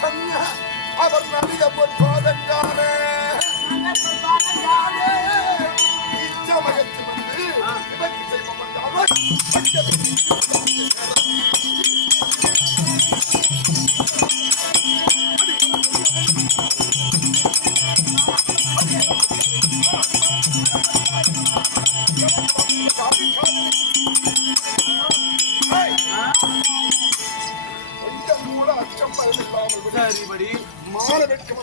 சன்யா அவர் நலிக பொற்பாதங்காரே இச்சமயத்தில் வந்து இவருக்கு செய்யப்பட்ட அவர் சரிபடி மாற வெட்கம்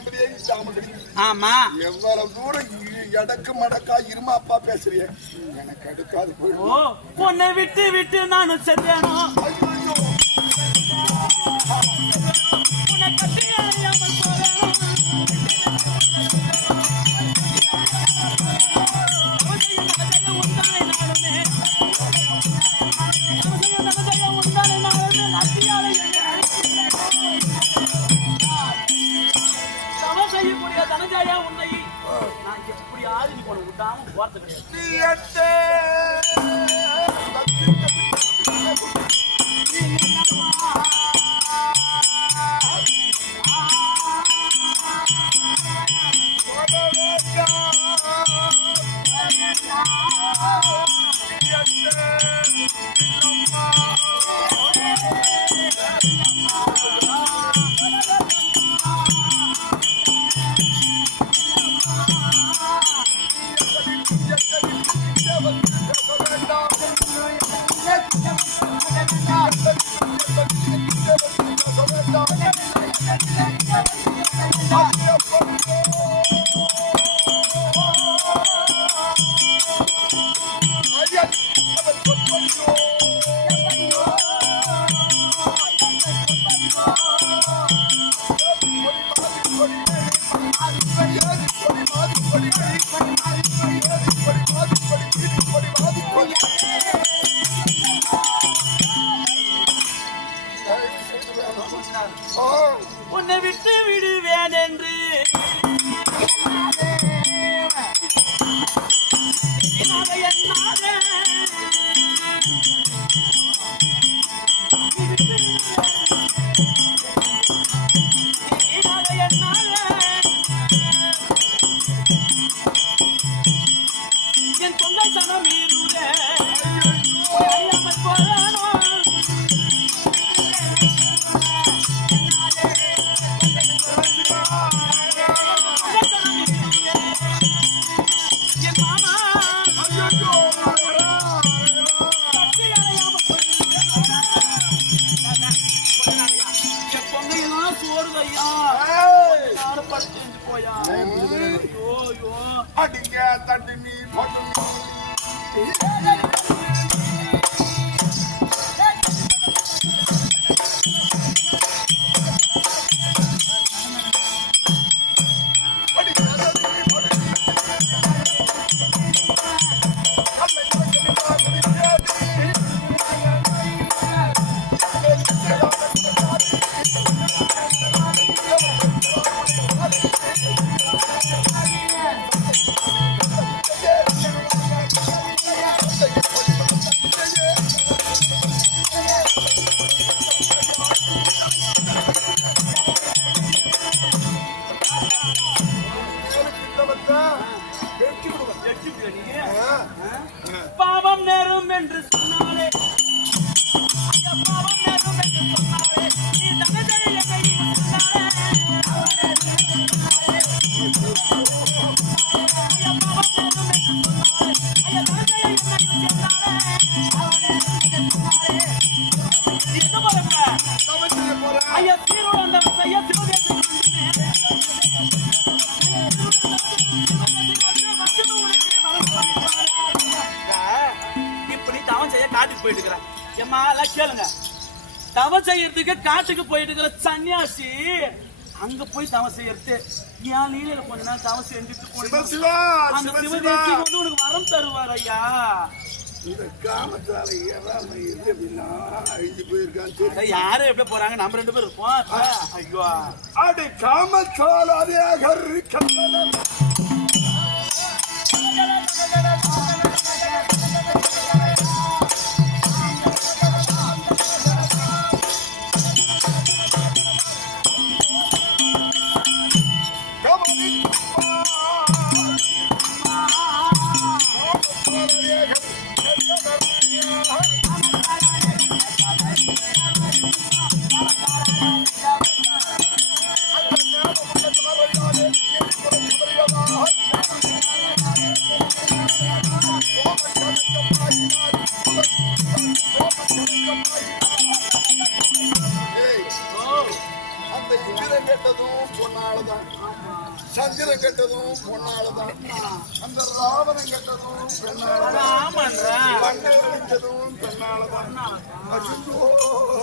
விடு. ஆமா. எவ்வளவு தூரம் எடக்கு மடக்கா இருமா அப்பா பேசுறிய. எனக்கு அடுக்காது போயிடும் உன்னை விட்டு விட்டு நானும் செத்தேனோ விடாம போறது கிடையாது போயா ஐயோ ஐயோ அடிங்க தவம் செய்யறதுக்கு காட்டுக்கு போயிட்டு இருக்கிற சன்னியாசி அங்க போய் தவம் செய்யறது. ஏன் நீல கொஞ்ச நாள் தவம் செஞ்சுட்டு அந்த சிவதேசி வந்து உனக்கு வரம் தருவார் ஐயா. இந்த காமத்தால ஏறாம அப்படின்னா அழிஞ்சு போயிருக்கான்னு யாரு எப்படி போறாங்க? நம்ம ரெண்டு பேரும் இருப்போம். ஐயோ. அடி காமத்தால் அதே கண்ணன்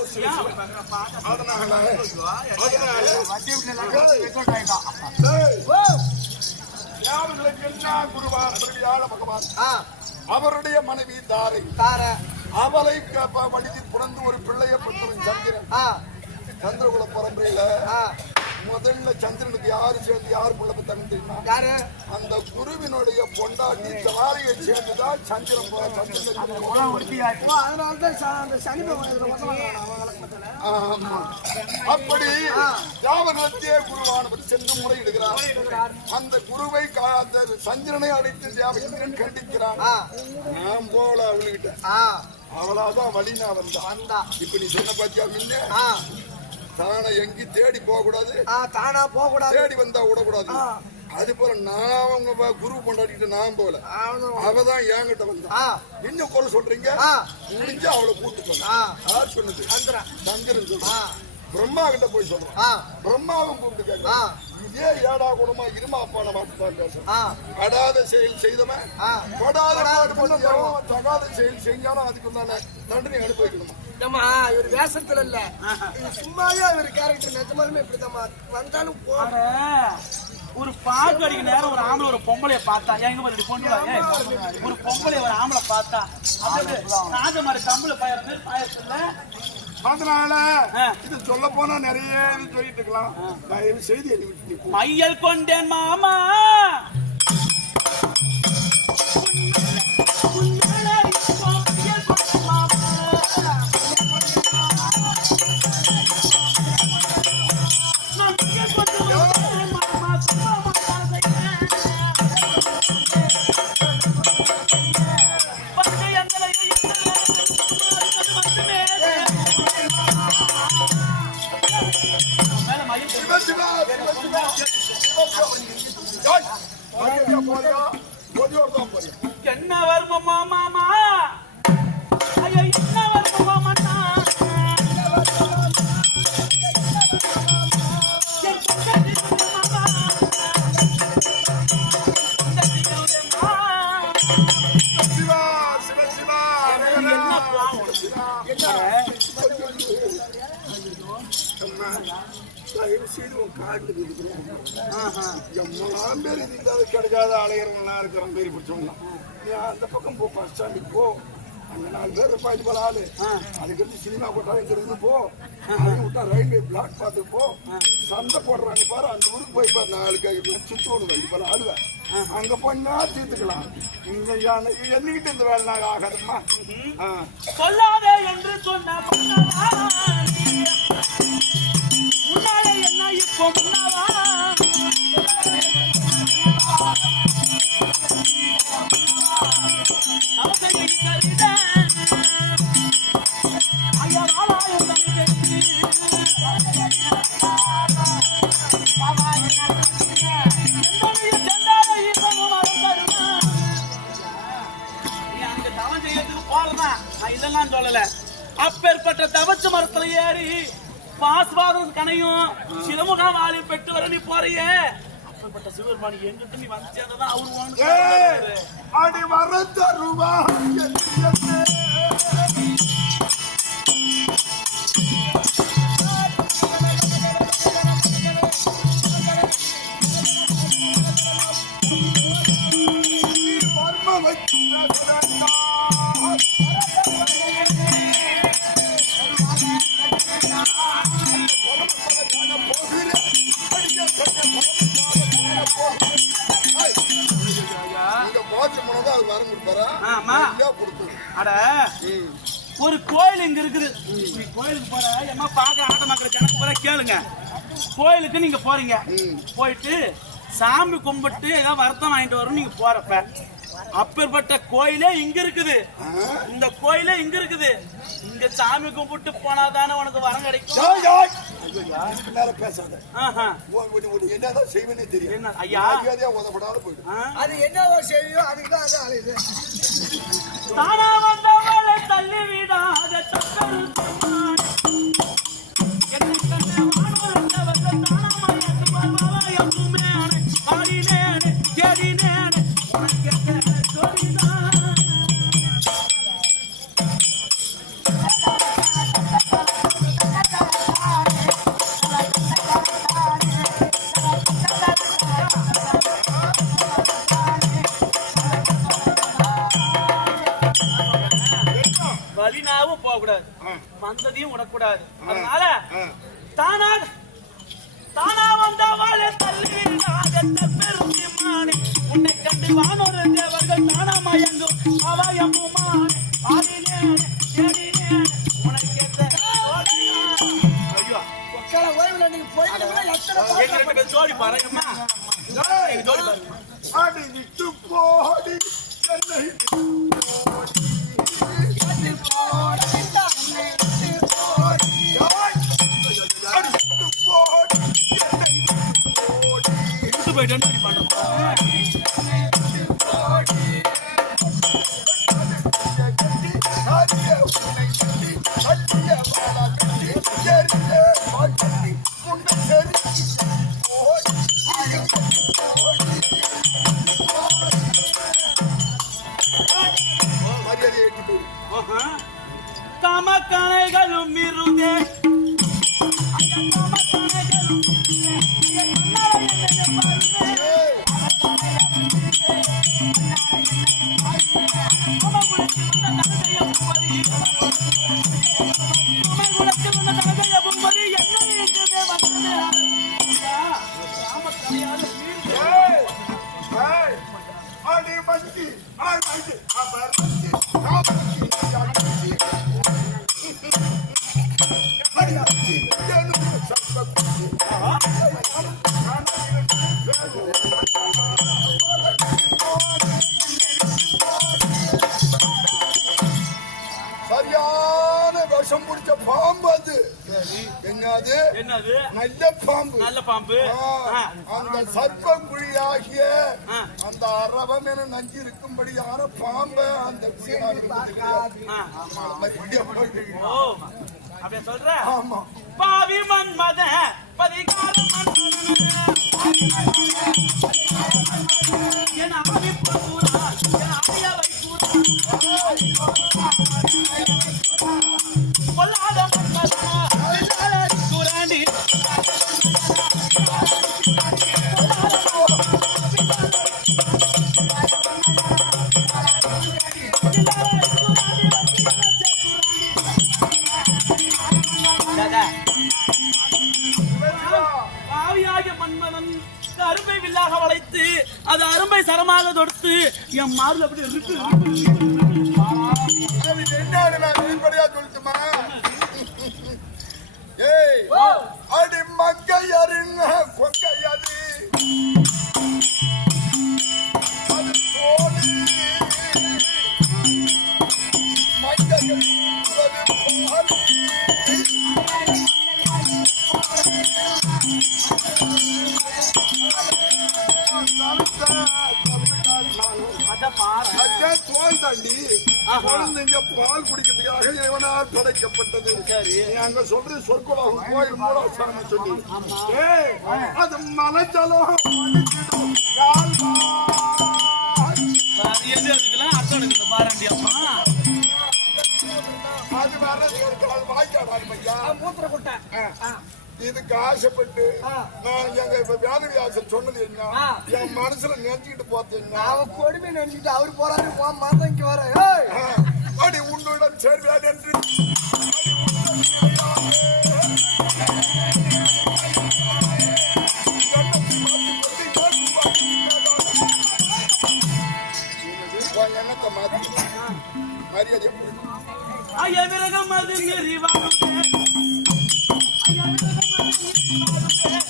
சரி, சரி. அதனால அதனால குருவார் திருவியாழ பகவான் ஆ, அவருடைய மனைவி தாரை தார அவளை க- வடித்து புணர்ந்து ஒரு பிள்ளைய பெற்றவன் சந்திரன் ஆ, சந்திரகுல பரம்பரையில ஆ, முதல்ல சந்திரனுக்கு யாரு சேர்ந்து யாரு பிள்ளை பெற்றாங்கன்னு தெரியுமா? யாரு? அந்த குருவினுடைய பொண்டாட்டி தாரையை சேர்ந்துதான் சந்திரன். அப்படி தியாவனத்தே குருவானவர் சென்று முறையிடுகிறார். அந்த குருவை சந்திரனை அழைத்து தேவகன் கண்டிக்கிறான் நான் போல அவளுகிட்ட. அவளாதான் வழினா வந்தா. வந்தா. இப்ப நீ சொன்ன பாத்தியா தானே எங்கேயும் தேடி போக கூடாது தானா போக கூடாது தேடி வந்தா விடக்கூடாது. அது போல நான் அவங்க குரு கொண்டாடிட்டு நான் போல அவதான் என்கிட்ட வந்தா இன்னும் குறை சொல்றீங்க? முடிஞ்சு அவளை கூட்டு ஆ, யார் சொன்னது? சந்திரன் சொல்றான் பிரம்மா கிட்ட போய் சொல்றான். பிரம்மாவும் கூப்பிட்டு ஆ. இதே ஏடா குணமா இருமா அப்பா நம்ம படாத செயல் செய்தவன். எவன் தகாத செயல் செஞ்சாலும் அதுக்கு உண்டான தண்டனை அனுபவிக்கணும்? ஏம்மா, இவர் வேஷத்துல இல்ல. சும்மாவே இவர் கேரக்டர் நிஜமாலுமே இப்படிதாம்மா வந்தாலும் போ. அட, ஒரு பாக்கு அடிக்க நேரம் ஒரு ஆம்பளை ஒரு பொம்பளைய பார்த்தா ஏன் இங்க பாரு, பொண்ணு ஒரு பொம்பளைய ஒரு ஆம்பளை பார்த்தா ராஜ மாதிரி தம்புல பயத்துல அதனால. இது சொல்ல போனா நிறைய சொல்லிட்டு இருக்கலாம் தயவு செய்தி. மையல் கொண்டேன் மாமா என்ன வருமோ மாமா ஐயோ என்ன வருமோ மாமா என் பக்கத்தில் இருந்த மாமா. சிவா, சிவ சிவா, என்ன பாவம்? அம்மா, தயவு செய்து உன் காட்டுக்கு இருக்கிறேன் எம்மெல்லாம் பேர் இது இந்த கிடைக்காத அலைகிறவங்களாம் இருக்கிறோம் பேர் பிடிச்சவங்களாம் நீ அந்த பக்கம் போ பஸ் ஸ்டாண்டுக்கு போ அங்க நாலு பேர் இருப்பா இது போல ஆளு அதுக்கடுத்து சினிமா போட்டா இங்க இருந்து போ விட்டா ரயில்வே பிளாக் பார்த்து போ சண்டை போடுறாங்க பாரு அந்த ஊருக்கு போய் பாரு நாலு கை சுத்தி விடுவேன் இது போல ஆளுவேன் அங்க போனா தீர்த்துக்கலாம் இங்க யான- என்னகிட்ட இந்த வேலை நாங்க ஆகாதுமா ஆ. சொல்லாதே என்று சொன்ன என்ன இப்போ கனையும் சிவமுகம் வாழி பெற்று வர நீ போறியே அப்படிப்பட்ட சிவபெருமான் எங்கிட்ட நீ வந்து சேர்ந்ததான் அவரு உனக்கு அடி வர தருவா அட ஒரு கோயில் இங்க இருக்குது. நீ கோயிலுக்கு போற என்ன பாக்க ஆட்டமாக்குற ஜனக்கு போற கேளுங்க. கோயிலுக்கு நீங்க போறீங்க. போயிட்டு சாமி கும்பிட்டு ஏதாவது வருத்தம் வாங்கிட்டு வரும் நீங்க போறப்ப. அப்பேற்பட்ட கோயிலே இங்க இருக்குது. இந்த கோயிலே இங்க இருக்குது. இங்க சாமி கும்பிட்டு போனா தானே உனக்கு வரம் கிடைக்கும். பேசாத? என்னதான் செய்வேனே தெரியும் என்ன, ஐயா? உதப்படாத போயிடும் ஆ? அது என்னவோ செய்யும் அதுக்கு தான் அது அழையுது தானா வந்தவளை தள்ளி விடாத சந்ததியும் விடக்கூடாது அதனால ஆ. தானாக தானா வந்தவாளே தள்ளி பெருமானே உன்னை கண்டு வானொரு தேவர்கள் தானா மயங்கும். அவயமுமானே எங்க ரெண்டு பேரும் ஜோடி பாருங்கம்மா. ஜோடி பாருங்க. போடி. காமக்கணைகளும் இருந்தே ஐயா, காமக்கணைகளும் இருந்தே. ஐயா, கண்ணால என்னை பாருமே. சரியான பாம்பு. அந்த சர்ப்பங்குழியாகிய ஆ. அந்த அரவம் என நஞ்சு இருக்கும்படியான பாம்பை அந்த அப்படியே சொல்ற? ஆமா. பாவி மன்மத பதிகார என் ஆவி பூரா என் பூரா சரமாக தொடுத்து என் மார்ல அப்படி இருக்கு அடி மங்கையரின் கொங்கையது அது தாண்டி. குழந்தைங்க பால் குடிக்கிறதுக்காக இவனால் படைக்கப்பட்டது. அங்க சொல்றது சொற்குலம் கோயில் மூலாசனம் சொல்லி. அது மலைச்சலம். அது ஒரு கால் வாய்க்காடாது ஐயா மூத்திர குட்டை இதுக்கு ஆசைப்பட்டு நான் எங்க இப்ப வியாதிரியாசர் சொன்னது என்ன. என் மனசுல நினைச்சுக்கிட்டு பார்த்தேன்னா அவன் கொடுமை நினைச்சிட்டு அவரு போறாரு உன் மாதம் இங்க வர அடி உன்னுடன் சேர்வேன் என்று. எண்ணத்தை மாத்தி. மரியாதை ஐய விரகம் அது. ஐய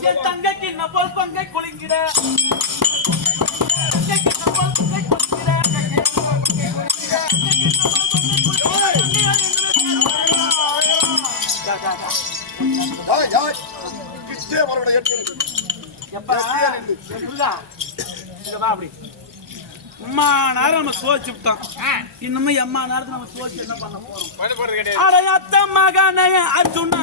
என் தங்கைக்கு நபல் பங்கை குளிங்கிட தங்கைக்கு நபல் பங்கை அம்மா நேரம் நம்ம சோதிச்சு விட்டோம். ஆ, இன்னுமே எம்மா நம்ம சோதிச்சு என்ன பண்ண போறோம்? பண்ண போறது கிடையாது. அட அத்த மகனே அர்ஜுனா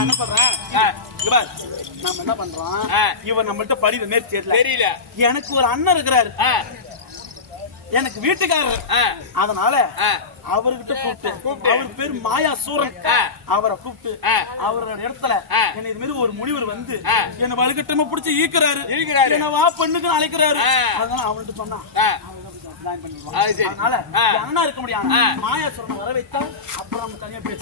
நான் என்ன பண்றேன் ஆ, இங்க பாரு, நம்ம என்ன பண்றோம் ஆ. இவன் நம்மள்ட்ட படிக்கிற மாரி தெரியல தெரியல எனக்கு ஒரு அண்ணன் இருக்கிறாரு எனக்கு வீட்டுக்காரர் அதனால. அவர்கிட்ட கூப்பிட்டு. அவர் பேர் மாயா சூரன். அவரை கூப்பிட்டு. அவரோட இடத்துல. என்ன இது மாதிரி ஒரு முனிவர் வந்து. என்ன வலுக்கட்டமா புடிச்சு ஈக்குறாரு. என்ன வா பெண்ணுக்கு அழைக்கிறாரு. அதனால அவன்கிட்ட சொன்னா ஆ. அவன் தான் கொஞ்சம் plan பண்ணிடுவான். அது சரி. அதனால அண்ணா இருக்க முடியாது. மாயா சூரனை வர வைத்தா அப்புறம் நம்ம தனியா பேச.